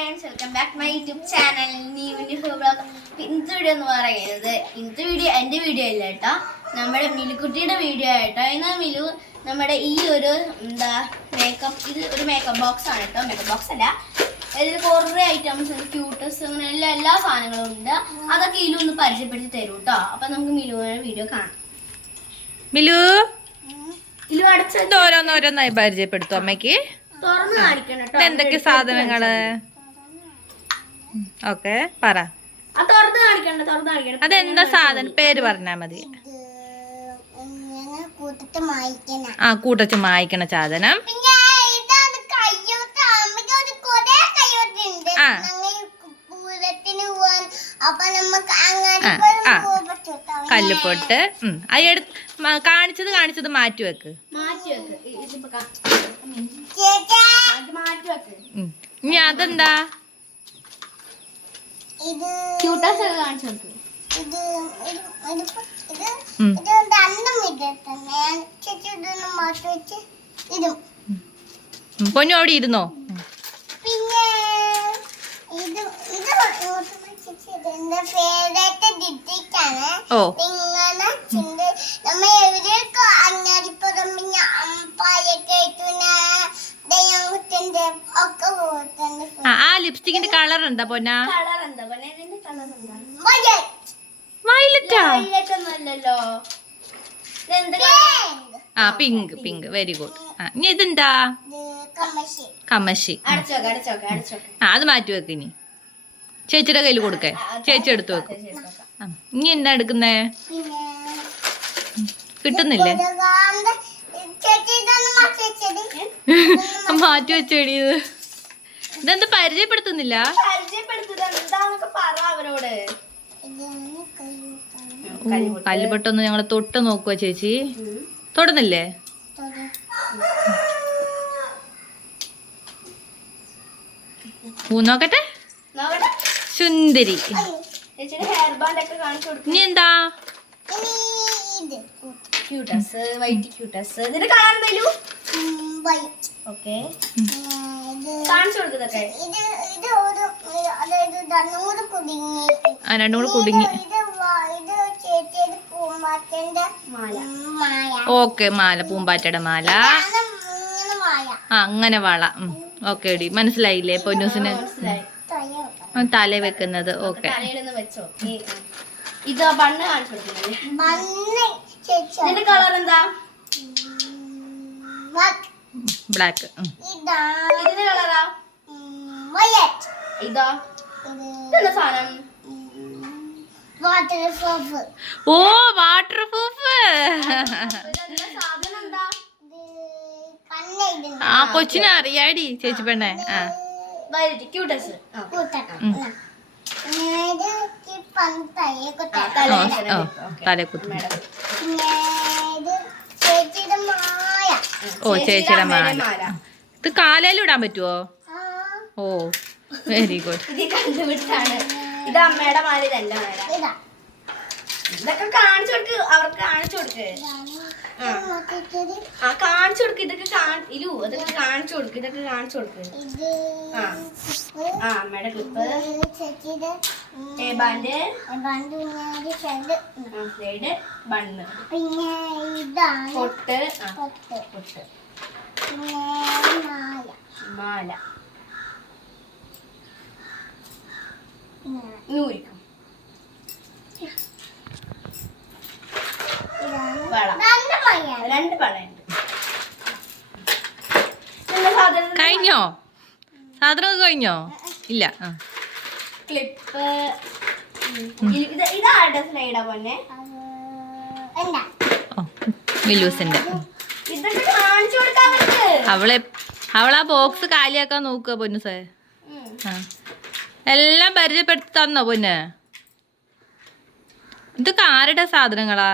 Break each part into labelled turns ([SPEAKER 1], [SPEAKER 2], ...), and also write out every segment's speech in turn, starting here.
[SPEAKER 1] Friends, welcome back my YouTube channel vlog. ഇന്നത്തെ video എന്ന് പറയുന്നത് എൻ്റെ വീഡിയോ അല്ല കേട്ടോ, നമ്മുടെ മിലുക്കുട്ടിയുടെ വീഡിയോ ആയിട്ടോ. എന്നാൽ മിലു നമ്മുടെ ഈ ഒരു മേക്കപ്പ്, ഇത് ഒരു മേക്കപ്പ് ബോക്സ് ആണ് കേട്ടോ. മേക്കപ്പ് ബോക്സ് അല്ല, ഇതിൽ കുറേ ഐറ്റംസ്, ക്യൂട്ടസ്, അങ്ങനെ എല്ലാ സാധനങ്ങളും ഉണ്ട്. അതൊക്കെ ഇലു ഒന്ന് പരിചയപ്പെടുത്തി തരും കേട്ടോ. അപ്പം നമുക്ക് മിലുവിന്റെ വീഡിയോ കാണാം. ഇലു അടച്ചത്
[SPEAKER 2] ഓരോന്നോരോന്നായി പരിചയപ്പെടുത്തു അമ്മയ്ക്ക്.
[SPEAKER 1] തുറന്ന് കാണിക്കണം കേട്ടോ.
[SPEAKER 2] എന്തൊക്കെ സാധനങ്ങള്? ഓക്കെ, പറ. അതെന്താ സാധനം? പേര് പറഞ്ഞാ മതി. ആ, കൂട്ടച്ച് മായ്ക്കണ സാധനം. കല്ലുപൊട്ട്. കാണിച്ചത് മാറ്റി വെക്ക്. ഇനി അതെന്താ? പൊന്നു അവിടെ ഇരുന്നോ?
[SPEAKER 3] പിന്നെ
[SPEAKER 2] ആ ലിപ്സ്റ്റിക്കിന്റെ കളർ എന്താ പൊന്നാ?
[SPEAKER 1] വയലറ്റാ?
[SPEAKER 2] ആ, പിങ്ക്. Very good. ഇനി ഇതെന്താ? കമ്മശി. ആ, അത് മാറ്റി വെക്ക്. ഇനി ചേച്ചിയുടെ കയ്യിൽ കൊടുക്കേ, ചേച്ചി എടുത്തു വെക്കും. ഇനി എന്താ എടുക്കുന്നേ? കിട്ടുന്നില്ലേ? മാറ്റി വെച്ചേടി. ഇതെന്താ പരിചയപ്പെടുത്തുന്നില്ല? കല്ലുപൊട്ടൊന്ന് ഞങ്ങള് തൊട്ട് നോക്കുക ചേച്ചി. തൊടുന്നില്ലേ? നോക്കട്ടെ. സുന്ദരി. ഇനി എന്താ? രണ്ടും കൂടെ കുടുങ്ങി. ഓക്കെ, മാല, പൂമ്പാറ്റയുടെ മാല. ആ, അങ്ങനെ വള. ഓക്കെ എടി, മനസ്സിലായില്ലേ പൊന്നൂസിന്? തല വെക്കുന്നത്. ഓക്കെ,
[SPEAKER 1] ഇത് ബണ്ണ് കാണിച്ചു കൊടുക്കുന്നില്ലേ? കളർ എന്താ?
[SPEAKER 2] ബ്ലാക്ക്.
[SPEAKER 1] ഇതിന്റെ കളറാ? ഇതാ എന്താ സാധനം?
[SPEAKER 2] ഓ, വാട്ടർ പ്രൂഫ്. ആ, കൊച്ചിനെ അറിയാടി ചേച്ചി പെണ്ണെ. ആ, തലക്കുത്തി. ഓ, ചേച്ചിയുടെ മാല. ഇത് കാലേലും ഇടാൻ പറ്റുവോ? ഓ, വെരി ഗുഡ്.
[SPEAKER 1] ഇത് അമ്മയുടെ മാല, ഇതല്ല മാല. ഇതൊക്കെ കാണിച്ചു കൊടുക്ക്, അവർക്ക് കാണിച്ചു കൊടുക്ക്. കാണിച്ചു കൊടുക്ക്. ഇതൊക്കെ അതൊക്കെ കാണിച്ചു കൊടുക്ക്. ഇതൊക്കെ കാണിച്ചു കൊടുക്ക്. അമ്മയുടെ ക്ലിപ്പ്, ബാൻഡ്, ബണ്ണ്, പൊട്ട്, മാല, നൂരിക്കും, രണ്ട് വളയുണ്ട്.
[SPEAKER 2] കഴിഞ്ഞോ? സാധനമൊക്കെ കഴിഞ്ഞോ? ഇല്ല.
[SPEAKER 1] ക്ലിപ്പ്. ഇതാരുടെ സ്ലൈഡാ പൊന്നെ?
[SPEAKER 2] മിലൂസിന്റെ.
[SPEAKER 1] ഇതൊക്കെ കാണിച്ചു കൊടുക്കാൻ
[SPEAKER 2] അവളാ ബോക്സ് കാലിയാക്കാൻ നോക്കുക പൊന്നു സേ. എല്ലാം പരിചയപ്പെടുത്തി തന്നോ പൊന്ന്? ഇതൊക്കെ ആരുടെ സാധനങ്ങളാ?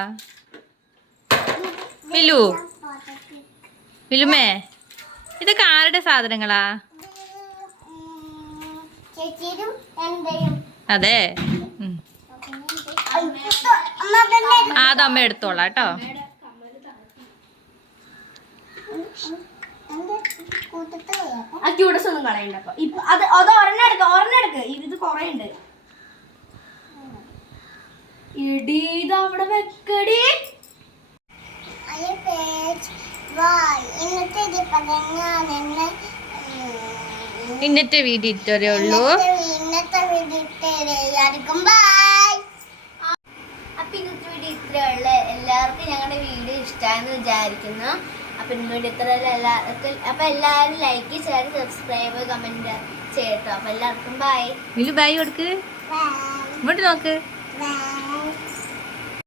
[SPEAKER 2] മിലുമേ, ഇതൊക്കെ ആരുടെ സാധനങ്ങളാ? അതെ, അതമ്മ എടുത്തോളാം കേട്ടോ.
[SPEAKER 1] ആ ക്യൂട്ടസ് ഒന്നും കളയണ്ട. അപ്പൊ ഇപ്പൊ അത് ഒരെണ്ണം എടുക്ക്. ഇത് കൊറേ ഉണ്ട്. ഇടി ഇത് അവിടെ വെക്കടി.
[SPEAKER 2] ഇന്നത്തെ വീഡിയോ ഇത്രയേ ഉള്ളൂ.
[SPEAKER 1] അപ്പൊ ഇന്നത്തെ വീഡിയോ ഇത്രയേ ഉള്ളൂ. എല്ലാവർക്കും ഞങ്ങളുടെ വീഡിയോ ഇഷ്ടമായെന്ന് വിചാരിക്കുന്നു. അപ്പൊ ഇന്നത്തെ വീഡിയോ ഇത്രയല്ല. അപ്പൊ എല്ലാവരും ലൈക്ക്, ഷെയർ, സബ്സ്ക്രൈബ്, കമന്റ് ചെയ്യട്ടോ. അപ്പൊ എല്ലാവർക്കും ബൈ.
[SPEAKER 2] ബൈ കൊടുക്ക്. ഇങ്ങോട്ട് നോക്ക്.
[SPEAKER 1] ബൈ.